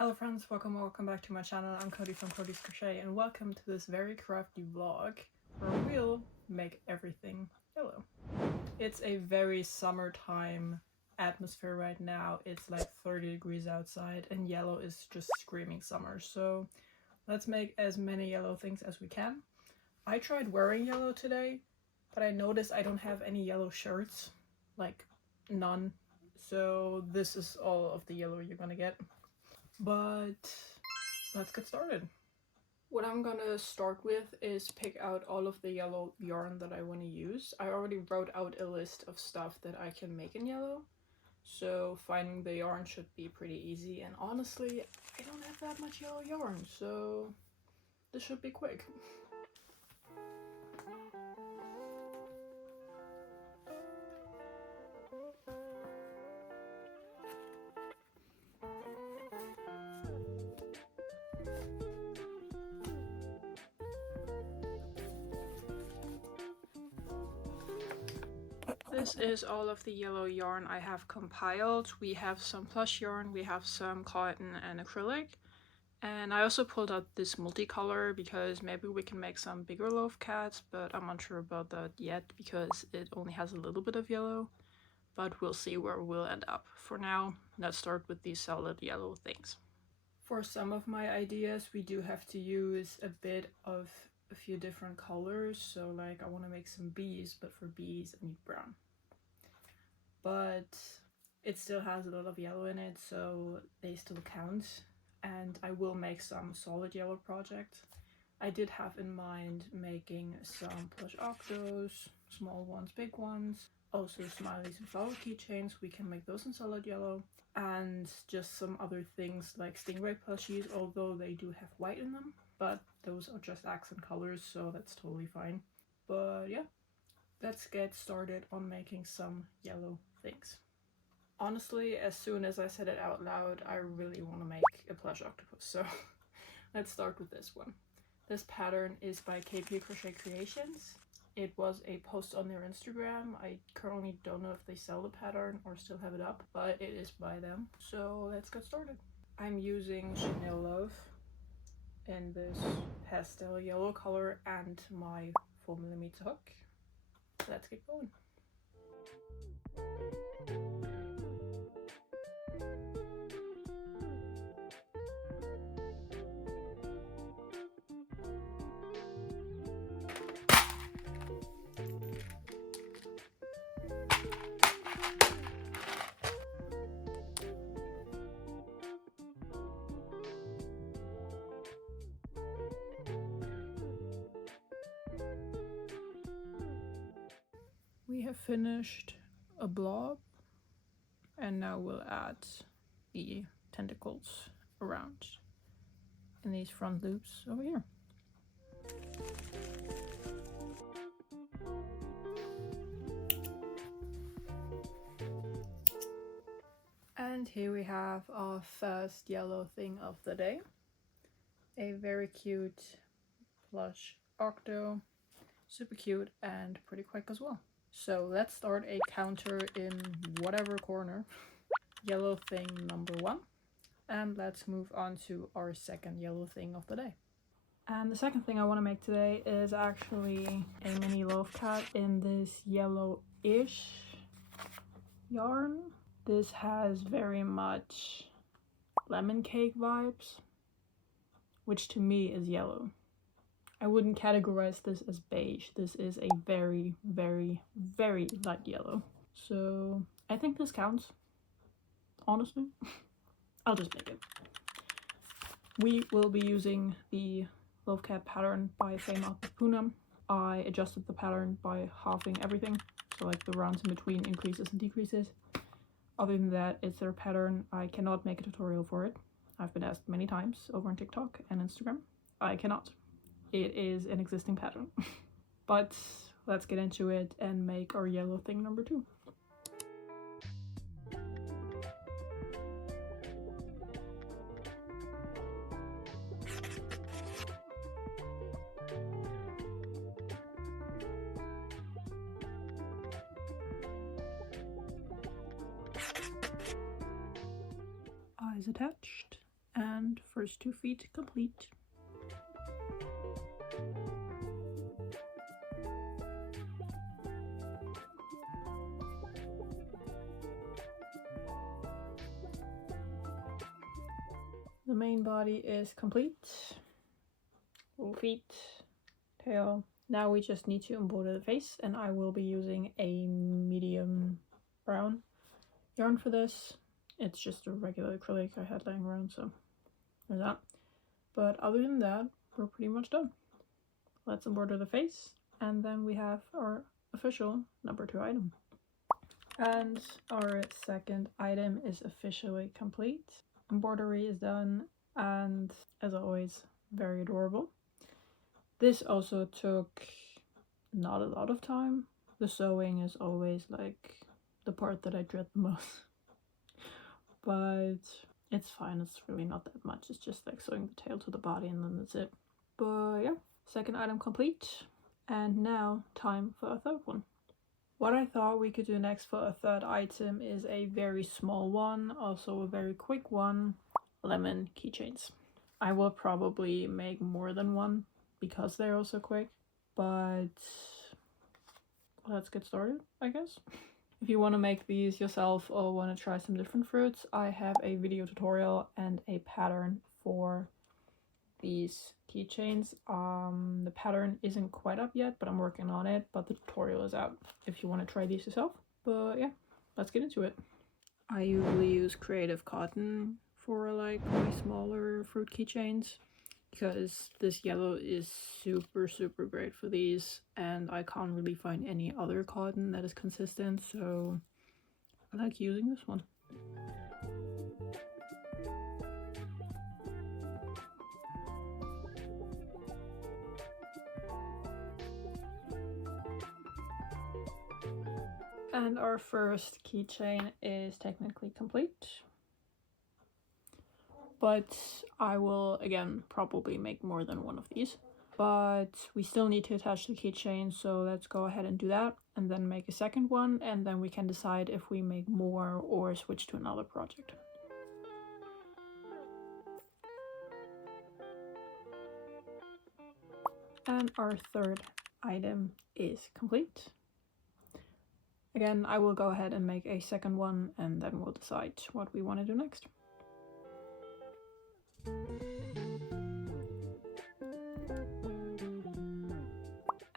Hello friends, welcome back to my channel. I'm Cody from Cody's Crochet and welcome to this very crafty vlog where we'll make everything yellow. It's a very summertime atmosphere right now. It's like 30 degrees outside and yellow is just screaming summer. So let's make as many yellow things as we can. I tried wearing yellow today, but I noticed I don't have any yellow shirts, like none. So this is all of the yellow you're gonna get. But let's get started. What I'm gonna start with is pick out all of the yellow yarn that I want to use. I already wrote out a list of stuff that I can make in yellow, so finding the yarn should be pretty easy, and honestly I don't have that much yellow yarn, so this should be quick. This is all of the yellow yarn I have compiled. We have some plush yarn, we have some cotton and acrylic. And I also pulled out this multicolor because maybe we can make some bigger loaf cats, but I'm not sure about that yet because it only has a little bit of yellow. But we'll see where we'll end up. For now, let's start with these solid yellow things. For some of my ideas, we do have to use a bit of a few different colors. So like I want to make some bees, but for bees I need brown. But it still has a lot of yellow in it, so they still count. And I will make some solid yellow projects. I did have in mind making some plush octos, small ones, big ones, also smileys and flower keychains. We can make those in solid yellow, and just some other things like stingray plushies, although they do have white in them, but those are just accent colors, so that's totally fine. But yeah, let's get started on making some yellow things. Honestly, as soon as I said it out loud, I really want to make a plush octopus, so let's start with this one. This pattern is by KP Crochet Creations. It was a post on their Instagram. I currently don't know if they sell the pattern or still have it up, but it is by them. So let's get started. I'm using chenille loaf in this pastel yellow color and my 4mm hook. Let's get going. We have finished a blob, and now we'll add the tentacles around in these front loops over here. And here we have our first yellow thing of the day. A very cute plush octo, super cute and pretty quick as well. So let's start a counter in whatever corner. Yellow thing number 1. And let's move on to our second yellow thing of the day. And the second thing I want to make today is actually a mini loaf cat in this yellowish yarn. This has very much lemon cake vibes, which to me is yellow. I wouldn't categorize this as beige. This is a very, very, very light yellow. So I think this counts, honestly. I'll just make it. We will be using the Loaf Cat Pattern by Poonam. I adjusted the pattern by halving everything, so like the rounds in between increases and decreases. Other than that, it's their pattern. I cannot make a tutorial for it. I've been asked many times over on TikTok and Instagram. I cannot. It is an existing pattern. But let's get into it and make our yellow thing number 2. Eyes attached, and first 2 feet complete. The main body is complete. Little feet, tail. Now we just need to embroider the face, and I will be using a medium brown yarn for this. It's just a regular acrylic I had laying around, so there's that. But other than that, we're pretty much done. Let's embroider the face, and then we have our official number 2 item. And our second item is officially complete. Embroidery is done, and as always, very adorable. This also took not a lot of time. The sewing is always like the part that I dread the most. But it's fine, it's really not that much. It's just like sewing the tail to the body and then that's it. But yeah, second item complete. And now time for a third one. What I thought we could do next for a third item is a very small one, also a very quick one, lemon keychains. I will probably make more than one because they're also quick, but let's get started, I guess. If you want to make these yourself or want to try some different fruits, I have a video tutorial and a pattern for these keychains. The pattern isn't quite up yet, but I'm working on it, but the tutorial is out if you want to try these yourself. But yeah, let's get into it. I usually use creative cotton for like my smaller fruit keychains because this yellow is super great for these, and I can't really find any other cotton that is consistent, so I like using this one. And our first keychain is technically complete, but I will again probably make more than one of these. But we still need to attach the keychain, so let's go ahead and do that and then make a second one, and then we can decide if we make more or switch to another project. And our third item is complete. Again, I will go ahead and make a second one, and then we'll decide what we want to do next.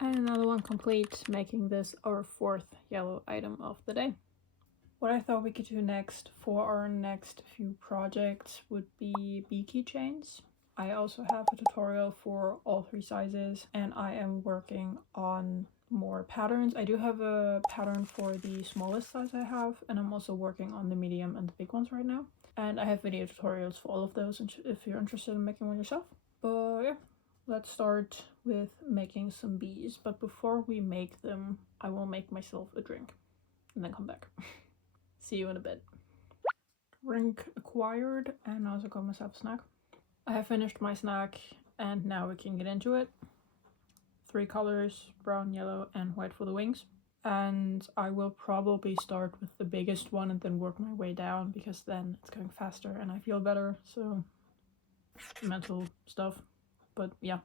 And another one complete, making this our fourth yellow item of the day. What I thought we could do next for our next few projects would be bee keychains. I also have a tutorial for all 3 sizes, and I am working on more patterns. I do have a pattern for the smallest size I have, and I'm also working on the medium and the big ones right now. And I have video tutorials for all of those if you're interested in making one yourself. But yeah, let's start with making some bees. But before we make them, I will make myself a drink and then come back. See you in a bit. Drink acquired, and I also got myself a snack. I have finished my snack, and now we can get into it. 3 colors, brown, yellow, and white for the wings. And I will probably start with the biggest one and then work my way down, because then it's going faster and I feel better, so mental stuff. But yeah,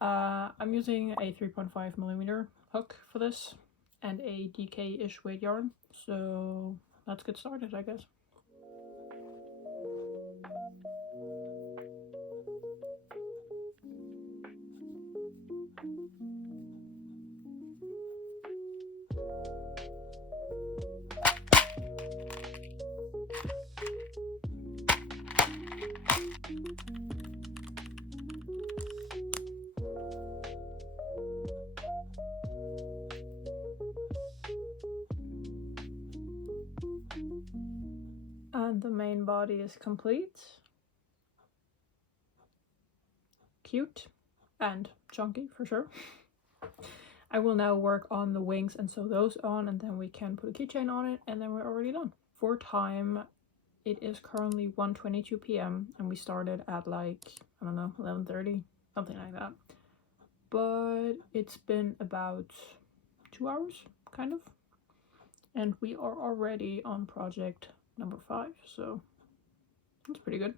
I'm using a 3.5mm hook for this and a DK-ish weight yarn, so let's get started, I guess. And the main body is complete. Cute and chunky for sure. I will now work on the wings and sew those on, and then we can put a keychain on it, and then we're already done. For time, it is currently 1:22 p.m. and we started at like, I don't know, 11:30, something like that. But it's been about 2 hours, kind of. And we are already on project number 5, so that's pretty good.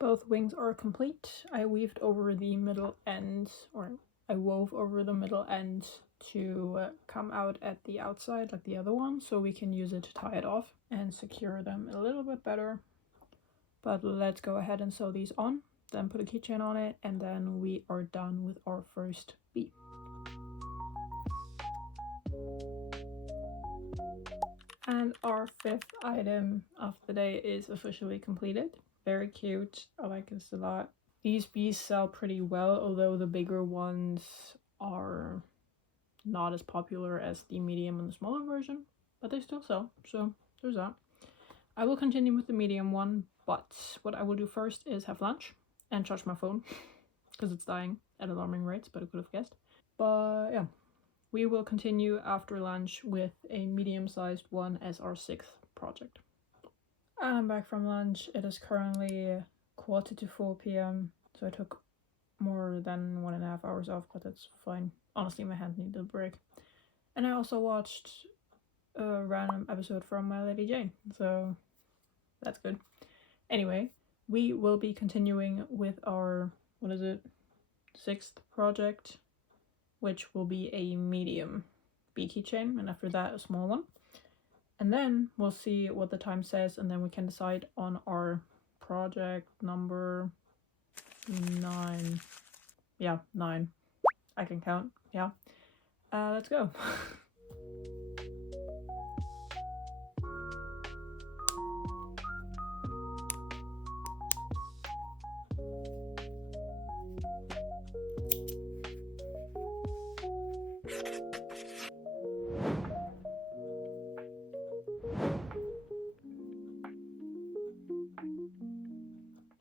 Both wings are complete. I weaved over the middle end, or I wove over the middle end to come out at the outside like the other one, so we can use it to tie it off and secure them a little bit better. But let's go ahead and sew these on, then put a keychain on it, and then we are done with our first bee. And our fifth item of the day is officially completed. Very cute. I like this a lot. These bees sell pretty well, although the bigger ones are not as popular as the medium and the smaller version, but they still sell, so there's that. I will continue with the medium one, but what I will do first is have lunch and charge my phone because it's dying at alarming rates, but I could have guessed. But yeah, we will continue after lunch with a medium-sized one as our sixth project. I'm back from lunch. It is currently 3:45 p.m. so I took more than 1.5 hours off, but that's fine. Honestly, my hand needed a break. And I also watched a random episode from My Lady Jane, so that's good. Anyway, we will be continuing with our, what is it, sixth project, which will be a medium bee keychain, and after that a small one. And then we'll see what the time says, and then we can decide on our project number 9. Yeah, 9. I can count, yeah. Let's go.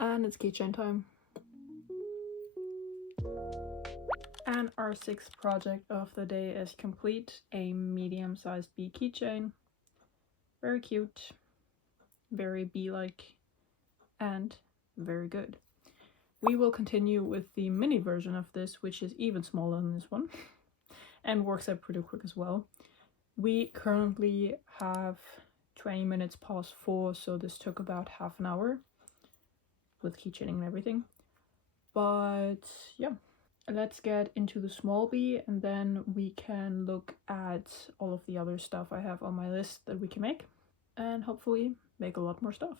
And it's keychain time. And our sixth project of the day is complete. A medium-sized bee keychain. Very cute, very bee-like, and very good. We will continue with the mini version of this, which is even smaller than this one and works out pretty quick as well. We currently have 20 minutes past 4, so this took about half an hour with keychaining and everything. But yeah, let's get into the small bee, and then we can look at all of the other stuff I have on my list that we can make, and hopefully make a lot more stuff.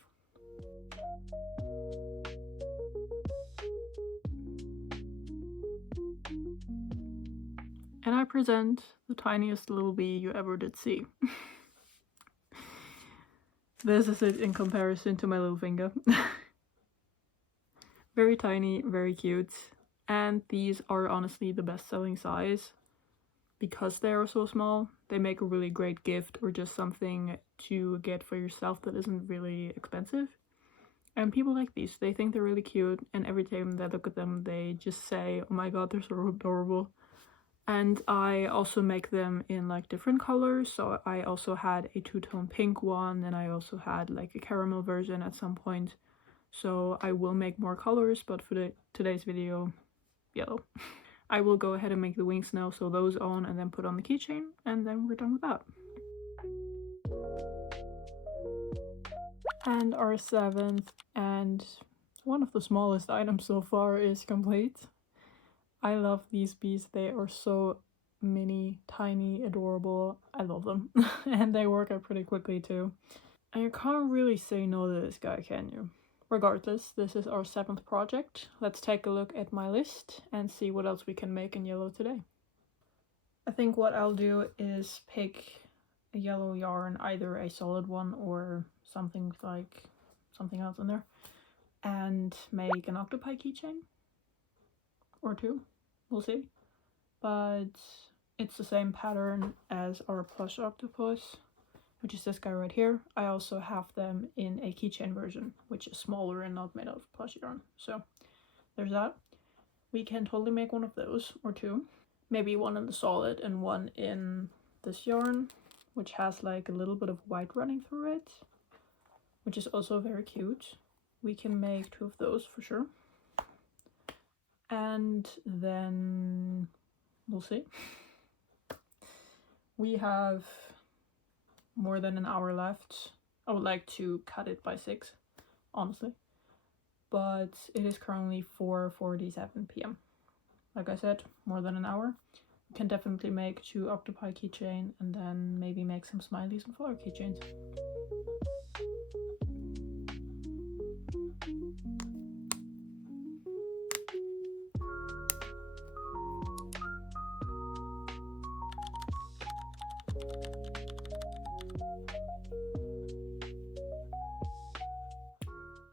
And I present the tiniest little bee you ever did see. This is it in comparison to my little finger. Very tiny, very cute. And these are honestly the best selling size. Because they are so small, they make a really great gift or just something to get for yourself that isn't really expensive. And people like these. They think they're really cute, and every time they look at them, they just say, oh my god, they're so adorable. And I also make them in like different colors. So I also had a 2-tone pink one, and I also had like a caramel version at some point. So I will make more colors, but for today's video, yellow. I will go ahead and make the wings now, so those on, and then put on the keychain, and then we're done with that. And our seventh and one of the smallest items so far is complete. I love these bees. They are so mini, tiny, adorable. I love them. And they work out pretty quickly too. And you can't really say no to this guy, can you? Regardless, this is our 7th project. Let's take a look at my list and see what else we can make in yellow today. I think what I'll do is pick a yellow yarn, either a solid one or something like something else in there, and make an octopi keychain or 2. We'll see. But it's the same pattern as our plush octopus, which is this guy right here. I also have them in a keychain version, which is smaller and not made out of plush yarn. So there's that. We can totally make one of those or 2. Maybe one in the solid and one in this yarn, which has like a little bit of white running through it, which is also very cute. We can make 2 of those for sure. And then we'll see. We have more than an hour left. I would like to cut it by 6, honestly. but it is currently 4:47 p.m. Like I said, more than an hour. We can definitely make 2 octopi keychain and then maybe make some smileys and flower keychains.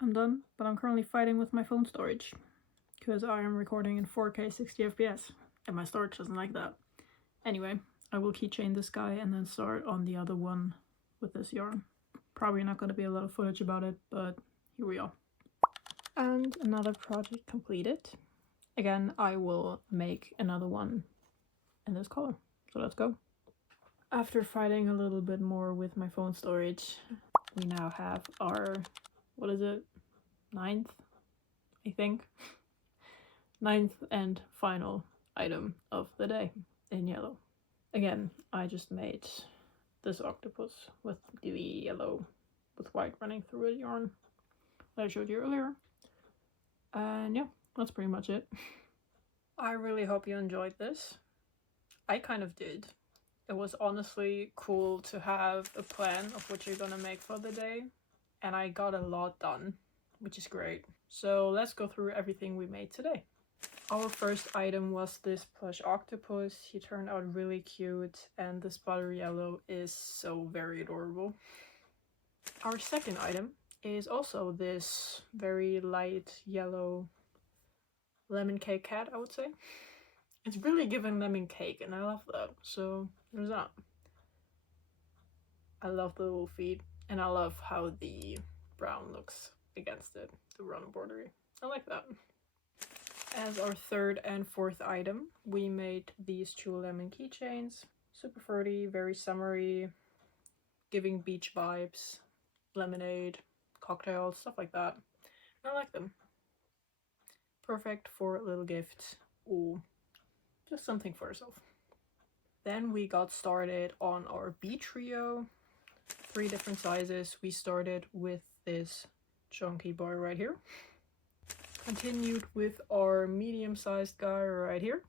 I'm done, but I'm currently fighting with my phone storage because I am recording in 4K 60 FPS and my storage doesn't like that. Anyway, I will keychain this guy and then start on the other one with this yarn. Probably not going to be a lot of footage about it, but here we are. And another project completed. Again, I will make another one in this color, so let's go. After fighting a little bit more with my phone storage, we now have our, what is it, 9th, I think, 9th and final item of the day in yellow. Again, I just made this octopus with the yellow with white running through it yarn that I showed you earlier. And yeah, that's pretty much it. I really hope you enjoyed this. I kind of did. It was honestly cool to have a plan of what you're gonna make for the day, and I got a lot done, which is great. So let's go through everything we made today. Our first item was this plush octopus. He turned out really cute, and this butter yellow is so very adorable. Our second item is also this very light yellow lemon cake cat, I would say. It's really giving lemon cake, and I love that. So there's that. I love the little feet, and I love how the brown looks against it, the brown embroidery. I like that. As our third and fourth item, we made these 2 lemon keychains. Super fruity, very summery, giving beach vibes, lemonade, cocktails, stuff like that. I like them. Perfect for a little gift or just something for yourself. Then we got started on our bee trio. 3 different sizes. We started with this chunky boy right here. Continued with our medium-sized guy right here.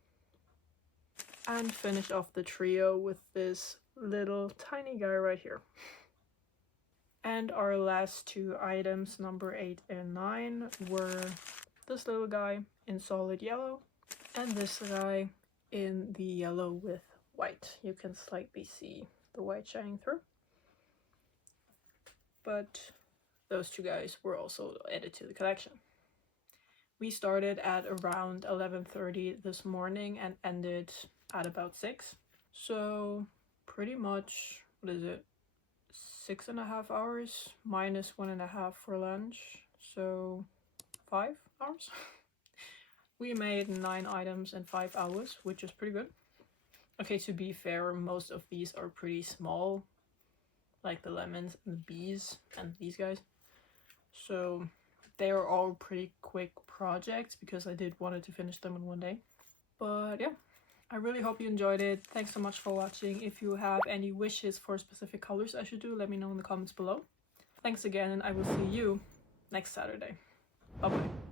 And finished off the trio with this little tiny guy right here. And our last 2 items, number 8 and 9, were this little guy in solid yellow and this guy in the yellow with white. You can slightly see the white shining through. But those 2 guys were also added to the collection. We started at around 11:30 this morning and ended at about 6. So pretty much, what is it, 6.5 hours minus 1.5 for lunch. So 5 hours. We made 9 items in 5 hours, which is pretty good. Okay, to be fair, most of these are pretty small, like the lemons and the bees and these guys. So they are all pretty quick projects because I did wanted to finish them in one day. But yeah, I really hope you enjoyed it. Thanks so much for watching. If you have any wishes for specific colors I should do, let me know in the comments below. Thanks again, and I will see you next Saturday. Bye bye.